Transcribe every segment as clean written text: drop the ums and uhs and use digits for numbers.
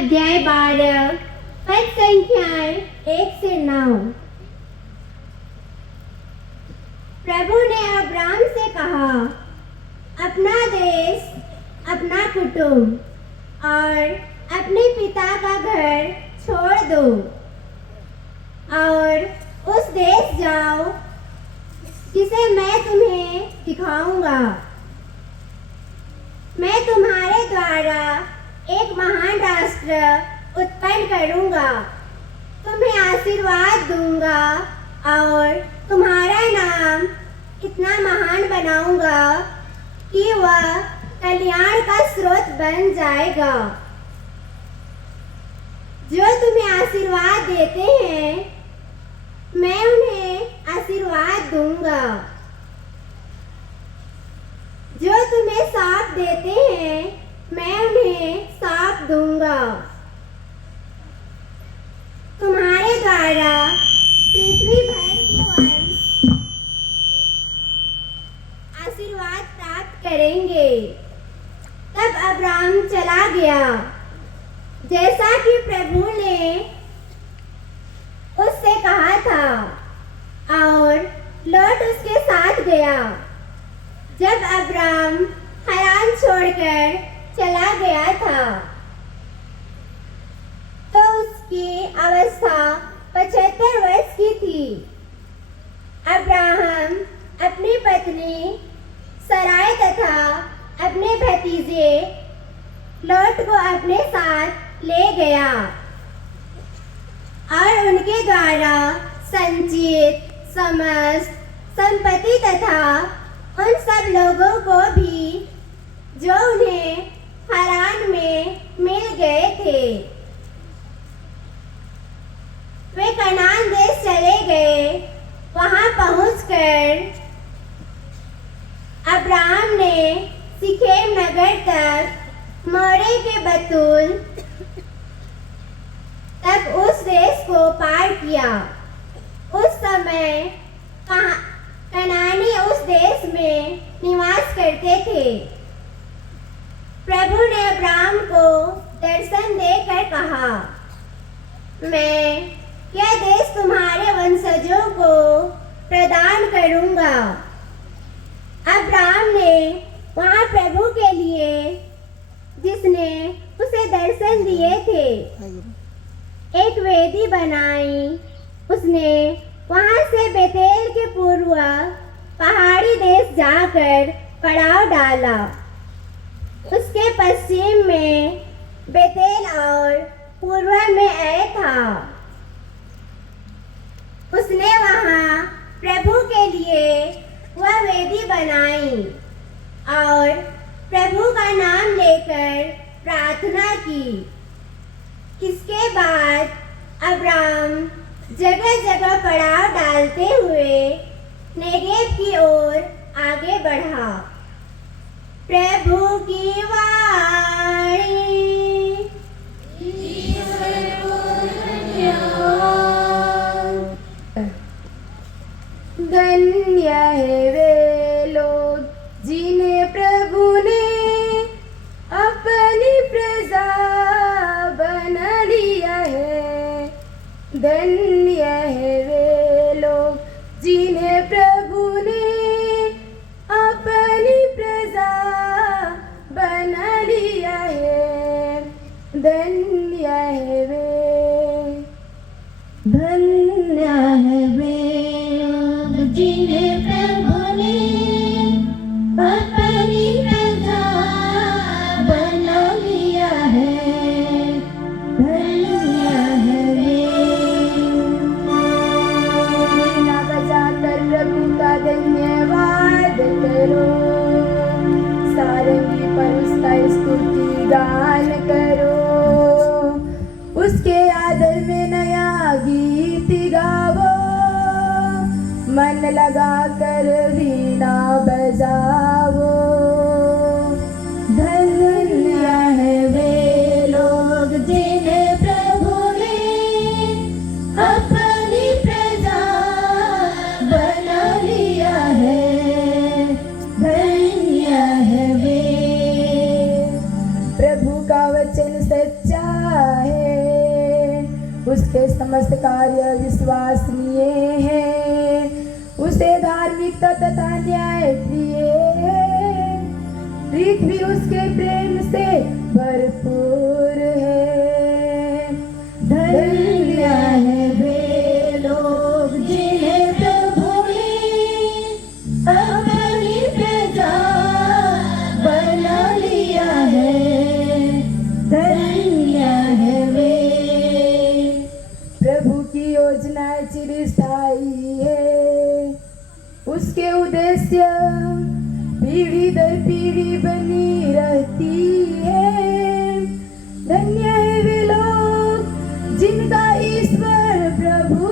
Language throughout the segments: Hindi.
अध्याय 12 पद संख्याएं 1 से 9। प्रभु ने अब्राम से कहा, अपना देश, अपना कुटुंब और अपने पिता का घर छोड़ दो और उस देश जाओ जिसे मैं तुम्हें दिखाऊंगा। मैं तुम्हारे द्वारा एक महान राष्ट्र उत्पन्न करूंगा, तुम्हें आशीर्वाद दूंगा और तुम्हारा नाम इतना महान बनाऊंगा कि वह कल्याण का स्रोत बन जाएगा। जो तुम्हें आशीर्वाद देते हैं, मैं उन्हें आशीर्वाद दूंगा। जो तुम्हें श्राप देते हैं, मैं उन्हें श्राप दूंगा। तुम्हारे द्वारा पृथ्वी भर के वंश आशीर्वाद प्राप्त करेंगे। तब अब्राम चला गया जैसा कि प्रभु ने उससे कहा था और लौट उसके साथ गया। जब अब्राम हारान छोड़कर चला गया था तो उसकी अवस्था 75 वर्ष की थी। अब्राहम अपनी पत्नी सराय तथा अपने भतीजे लौट को अपने साथ ले गया और उनके द्वारा संचित समस्त संपत्ति तथा उन सब लोगों को भी जो उन्हें हारान में मिल गए थे। वे कनान देश चले गए। वहां पहुंचकर अब्राहम ने सिखेम नगर तक मोरे के बतूल तक उस देश को पार किया। उस समय कनानी उस देश में निवास करते थे। प्रभु ने अब्राहम को दर्शन देकर कहा, मैं यह देश तुम्हारे वंशजों को प्रदान करूंगा। अब्राहम ने वहां प्रभु के लिए, जिसने उसे दर्शन दिए थे, एक वेदी बनाई। उसने वहां से बेतेल के पूर्व पहाड़ी देश जाकर पड़ाव डाला। उसके पश्चिम में बेतेल और पूर्व में ऐ था। उसने वहां प्रभु के लिए वह वेदी बनाई और प्रभु का नाम लेकर प्रार्थना की। इसके बाद अब्राम जगह जगह पड़ाव डालते हुए नेगेव की ओर आगे बढ़ा। प्रभु की वाणी। धन्य है वे लोग जिन्हें प्रभु ने अपनी प्रजा बना लिया है। धन्य है वे लोग जिन्हें प्रभु ने अपनी प्रजा बना लिया है। धन्य है वे, धन्य है वे जिन्हें प्रभु ने अपनी प्रजा बना लिया है। धन्य है वे। वीणा बजाकर प्रभु का धन्यवाद करो, सारंगी पर उसका स्तुति गान करो। उसके आदर में नया गीत गाओ, मन लगा कर वीणा बजाओ। धन्य है वे लोग जिन्हें प्रभु ने अपनी प्रजा बना लिया है। धन्य है वे। प्रभु का वचन सच्चा उसके समस्त कार्य विश्वसनीय हैं। उसे धार्मिकता तथा न्याय प्रिय है। पृथ्वी उसके प्रेम से भरपूर है। धन्य है वे लोग जिन्हें प्रभु ने अपनी प्रजा बना लिया है। धन्य है वे। प्रभु की योजना चिरस्थायी है। उसके उद्देश्य पीढ़ी दर पीढ़ी बनी रहती है। धन्य है वे लोग जिनका ईश्वर प्रभु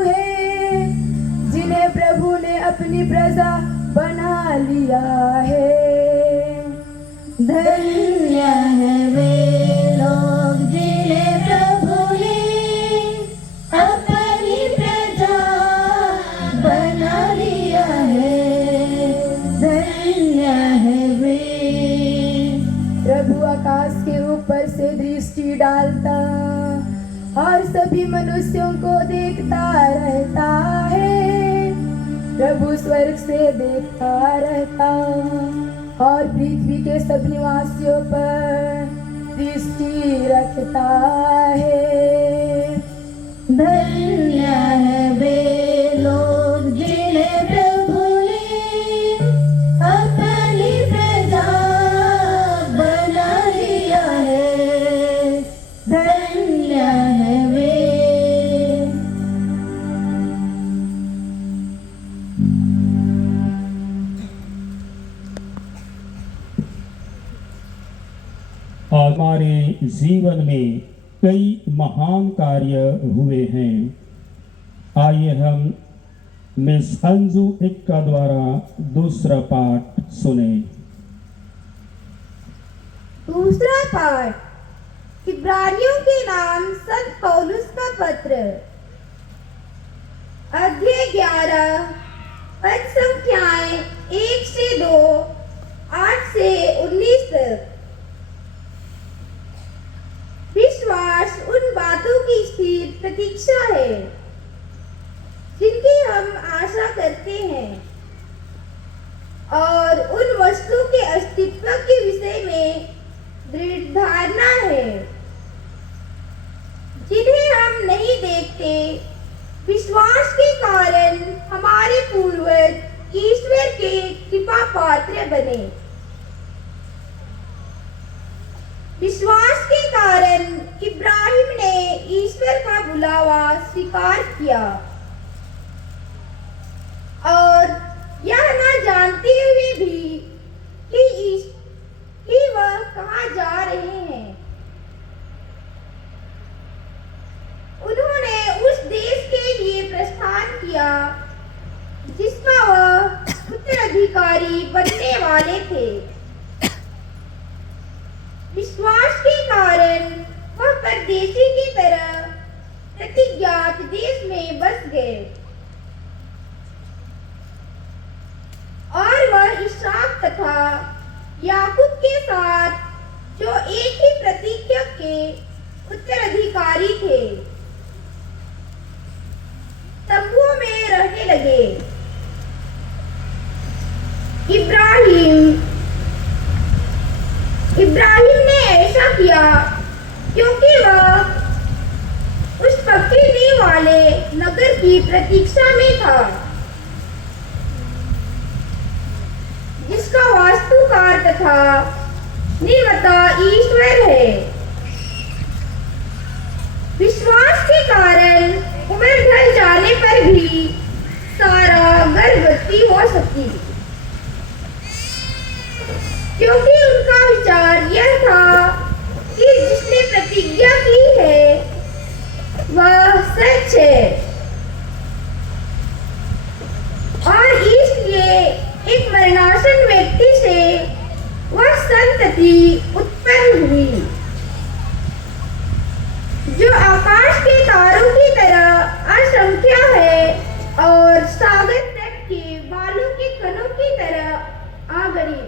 है, जिन्हें प्रभु ने अपनी प्रजा बना लिया है। धन्य है वे लोग जिन्हें प्रभु ने अपनी प्रजा बना लिया है। धन्य है वे। प्रभु आकाश के ऊपर से दृष्टि डालता और सभी मनुष्यों को देखता रहता है। प्रभु स्वर्ग से देखता रहता और पृथ्वी के सब निवासियों पर दृष्टि रखता है। धन्य है वे लोग जिन्हें प्रभु ने अपनी प्रजा बना लिया है। धन्य है वे। हमारे जीवन में कई महान कार्य हुए हैं। आइए हम मिस अंजू इक्का द्वारा दूसरा पाठ सुने। दूसरा पाठ इब्रानियों के नाम संत पौलुस का पत्र, अध्याय 11, पद संख्याएं 1 से 2, 8 से 19 तक। विश्वास उन बातों की स्थिर प्रतीक्षा है जिनकी हम आशा करते हैं और उन वस्तु के अस्तित्व के विषय में दृढ़ धारणा है जिन्हें हम नहीं देखते। विश्वास के कारण हमारे पूर्वज ईश्वर के कृपा पात्र बने। विश्वास के कारण इब्राहिम ने ईश्वर का बुलावा स्वीकार किया और यह न जानते हुए भी कि वह कहाँ जा रहे हैं, उन्होंने उस देश के लिए प्रस्थान किया जिसका वह उत्तराधिकारी बनने वाले थे। विश्वास के कारण वह परदेशी की तरह प्रतिज्ञात देश में बस गए और वह इसहाक तथा याकूब के साथ जो एक ही प्रतिज्ञा के उत्तराधिकारी थे तंबुओं में रहने लगे। इब्राहिम ने ऐसा किया क्योंकि वह उस पक्के नींव वाले नगर की प्रतीक्षा में था जिसका वास्तुकार तथा निर्माता ईश्वर है। विश्वास के कारण उम्र ढल जाने पर भी सारा गर्भवती हो सकती क्योंकि उनका विचार यह था कि जिसने प्रतिज्ञा की है वह सच है और इसलिए एक मरणासन व्यक्ति से वह संतति उत्पन्न हुई जो आकाश के तारों की तरह असंख्य है और सागर तट के बालों के कणों की तरह अगणित।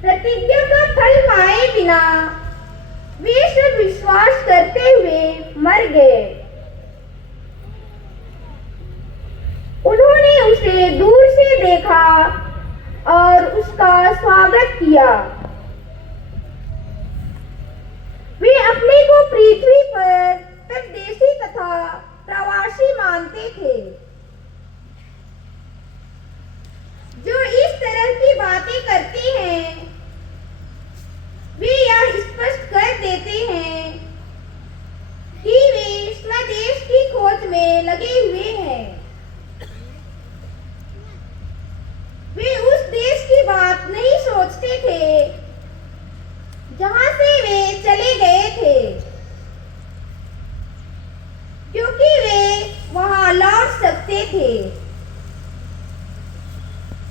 प्रतिज्ञा का फल पाए बिना वे सब पर विश्वास करते हुए मर गए। उन्होंने उसे दूर से देखा और उसका स्वागत किया। वे अपने को पृथ्वी पर परदेशी तथा प्रवासी मानते थे। जो इस तरह की बातें करते हैं वे यह स्पष्ट कर देते हैं कि वे स्वदेश की खोज में लगे हुए हैं। वे उस देश की बात नहीं सोचते थे जहां से वे चले गए थे, क्योंकि वे वहां लौट सकते थे।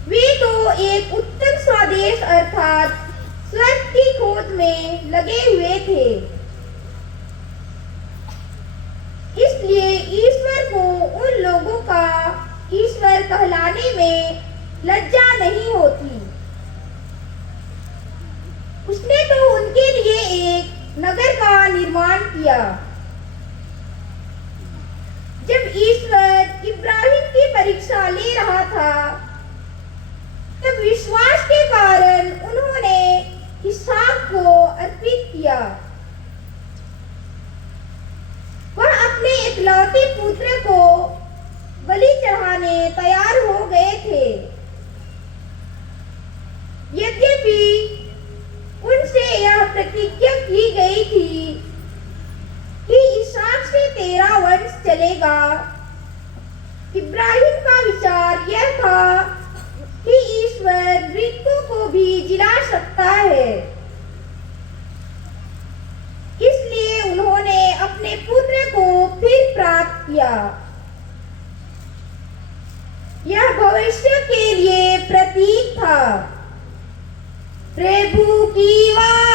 वे तो एक उत्तम स्वदेश अर्थात स्वर्ग की खोज में लगे हुए थे। इसलिए ईश्वर को उन लोगों का ईश्वर कहलाने में लज्जा नहीं होती। उसने तो उनके लिए एक नगर का निर्माण किया। जब ईश्वर इब्राहिम की परीक्षा ले रहा था तब विश्वास के कारण उन्होंने इसहाक को अर्पित किया। वह अपने इकलौते पुत्र को बलि चढ़ाने तैयार हो गए थे। यद्यपि उनसे यह प्रतिज्ञा की गई थी कि इसहाक से तेरा वंश चलेगा। इब्राहिम का विचार यह था कि ईश्वर मृतकों को भी जिला सकता है। इसलिए उन्होंने अपने पुत्र को फिर प्राप्त किया। यह भविष्य के लिए प्रतीक था। प्रभु की वाणी।